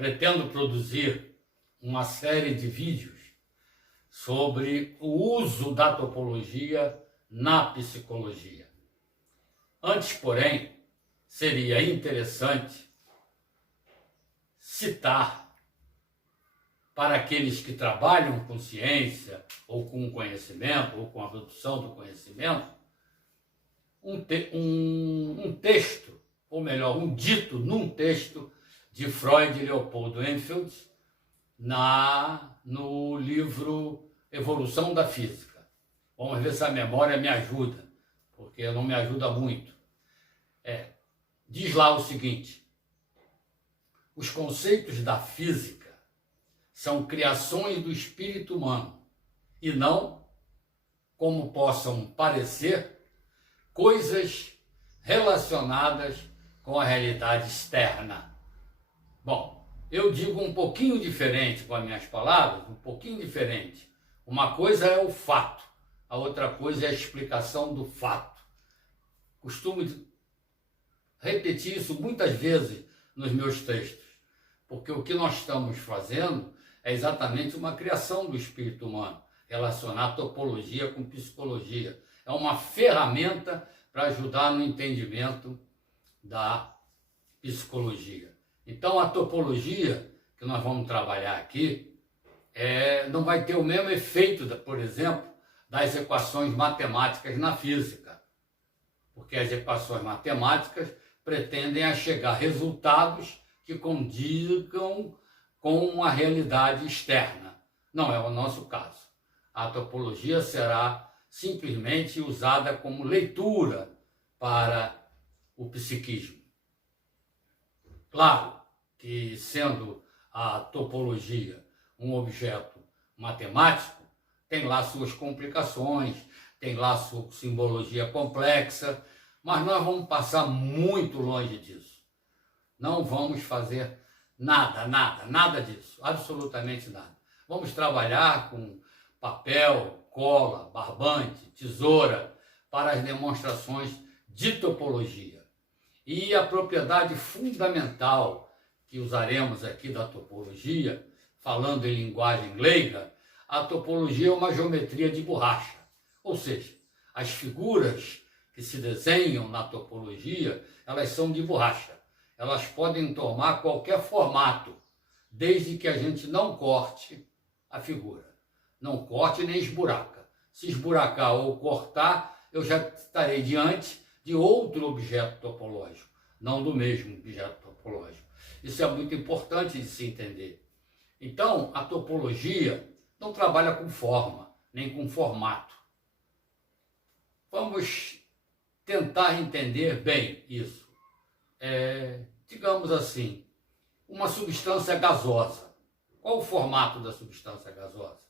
pretendo produzir uma série de vídeos sobre o uso da topologia na psicologia. Antes, porém, seria interessante citar para aqueles que trabalham com ciência, ou com conhecimento, ou com a produção do conhecimento, um texto, ou melhor, um dito num texto de Freud e Leopoldo Enfield, no livro Evolução da Física. Vamos ver se a memória me ajuda, porque não me ajuda muito. Diz lá o seguinte: os conceitos da física são criações do espírito humano e não, como possam parecer, coisas relacionadas com a realidade externa. Bom, eu digo um pouquinho diferente com as minhas palavras, um pouquinho diferente. Uma coisa é o fato, a outra coisa é a explicação do fato. Costumo repetir isso muitas vezes nos meus textos, porque o que nós estamos fazendo é exatamente uma criação do espírito humano, relacionar topologia com psicologia. É uma ferramenta para ajudar no entendimento da psicologia. Então, a topologia que nós vamos trabalhar aqui não vai ter o mesmo efeito, por exemplo, das equações matemáticas na física, porque as equações matemáticas pretendem chegar a resultados que condizam com a realidade externa. Não é o nosso caso. A topologia será simplesmente usada como leitura para o psiquismo. Claro que, sendo a topologia um objeto matemático, tem lá suas complicações, tem lá sua simbologia complexa, mas nós vamos passar muito longe disso. Não vamos fazer nada disso, absolutamente nada. Vamos trabalhar com papel, cola, barbante, tesoura para as demonstrações de topologia. E a propriedade fundamental que usaremos aqui da topologia, falando em linguagem leiga, a topologia é uma geometria de borracha. Ou seja, as figuras que se desenham na topologia, elas são de borracha. Elas podem tomar qualquer formato, desde que a gente não corte a figura. Não corte nem esburaca. Se esburacar ou cortar, eu já estarei diante de outro objeto topológico, não do mesmo objeto topológico. Isso é muito importante de se entender. Então, a topologia não trabalha com forma, nem com formato. Vamos tentar entender bem isso. Digamos assim, uma substância gasosa. Qual o formato da substância gasosa?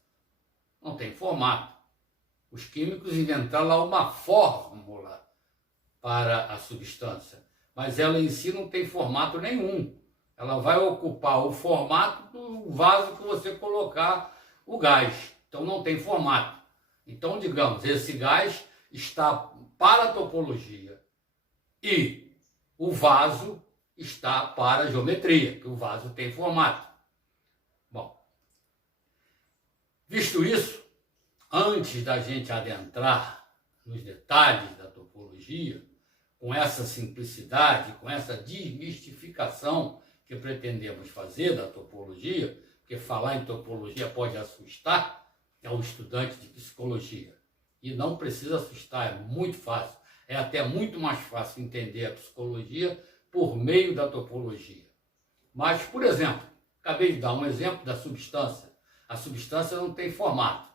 Não tem formato. Os químicos inventaram lá uma fórmula para a substância, mas ela em si não tem formato nenhum. Ela vai ocupar o formato do vaso que você colocar o gás. Então não tem formato. Então, digamos, esse gás está para a topologia e o vaso está para a geometria, porque o vaso tem formato. Bom, visto isso, antes da gente adentrar nos detalhes da topologia, com essa simplicidade, com essa desmistificação que pretendemos fazer da topologia, porque falar em topologia pode assustar ao estudante de psicologia. E não precisa assustar, é muito fácil. É até muito mais fácil entender a psicologia por meio da topologia. Mas, por exemplo, acabei de dar um exemplo da substância. A substância não tem formato.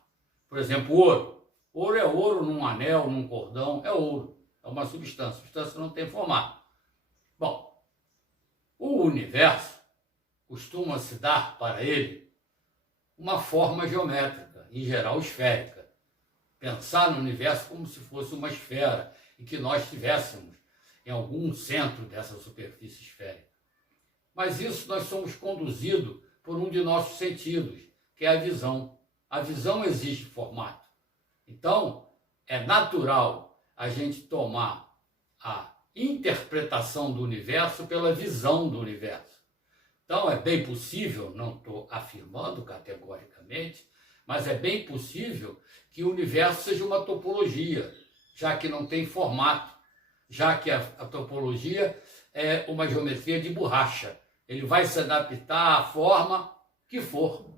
Por exemplo, ouro. Ouro é ouro num anel, num cordão, é ouro. É uma substância. A substância não tem formato. Bom, o universo costuma se dar para ele uma forma geométrica, em geral esférica. Pensar no universo como se fosse uma esfera e que nós estivéssemos em algum centro dessa superfície esférica. Mas isso nós somos conduzidos por um de nossos sentidos, que é a visão. A visão exige formato. Então, é natural a gente tomar a interpretação do universo pela visão do universo. Então é bem possível, não estou afirmando categoricamente, mas é bem possível que o universo seja uma topologia, já que não tem formato, já que a topologia é uma geometria de borracha. Ele vai se adaptar à forma que for.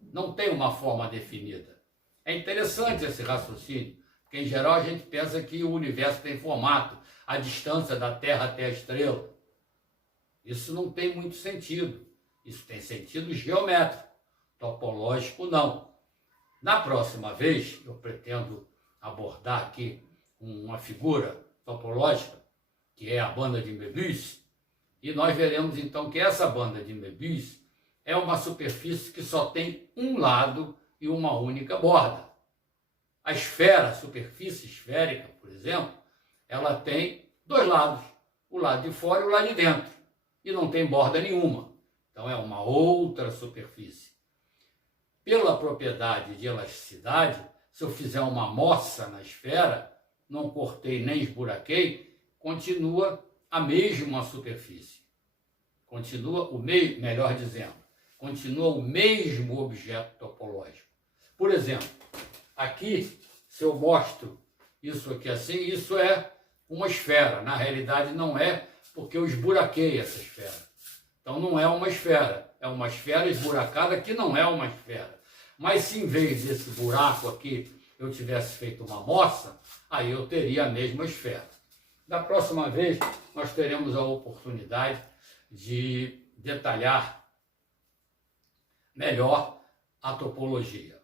Não tem uma forma definida. É interessante esse raciocínio, porque em geral a gente pensa que o universo tem formato, a distância da Terra até a estrela. Isso não tem muito sentido. Isso tem sentido geométrico, topológico não. Na próxima vez, eu pretendo abordar aqui uma figura topológica, que é a banda de Möbius, e nós veremos então que essa banda de Möbius é uma superfície que só tem um lado e uma única borda. A esfera, a superfície esférica, por exemplo, ela tem dois lados, o lado de fora e o lado de dentro, e não tem borda nenhuma. Então é uma outra superfície. Pela propriedade de elasticidade, se eu fizer uma moça na esfera, não cortei nem esburaquei, continua a mesma superfície. Continua melhor dizendo, continua o mesmo objeto topológico. Por exemplo, aqui, se eu mostro isso aqui assim, isso é uma esfera. Na realidade não é, porque eu esburaquei essa esfera. Então não é uma esfera esburacada que não é uma esfera. Mas se em vez desse buraco aqui eu tivesse feito uma moça, aí eu teria a mesma esfera. Da próxima vez nós teremos a oportunidade de detalhar melhor a topologia.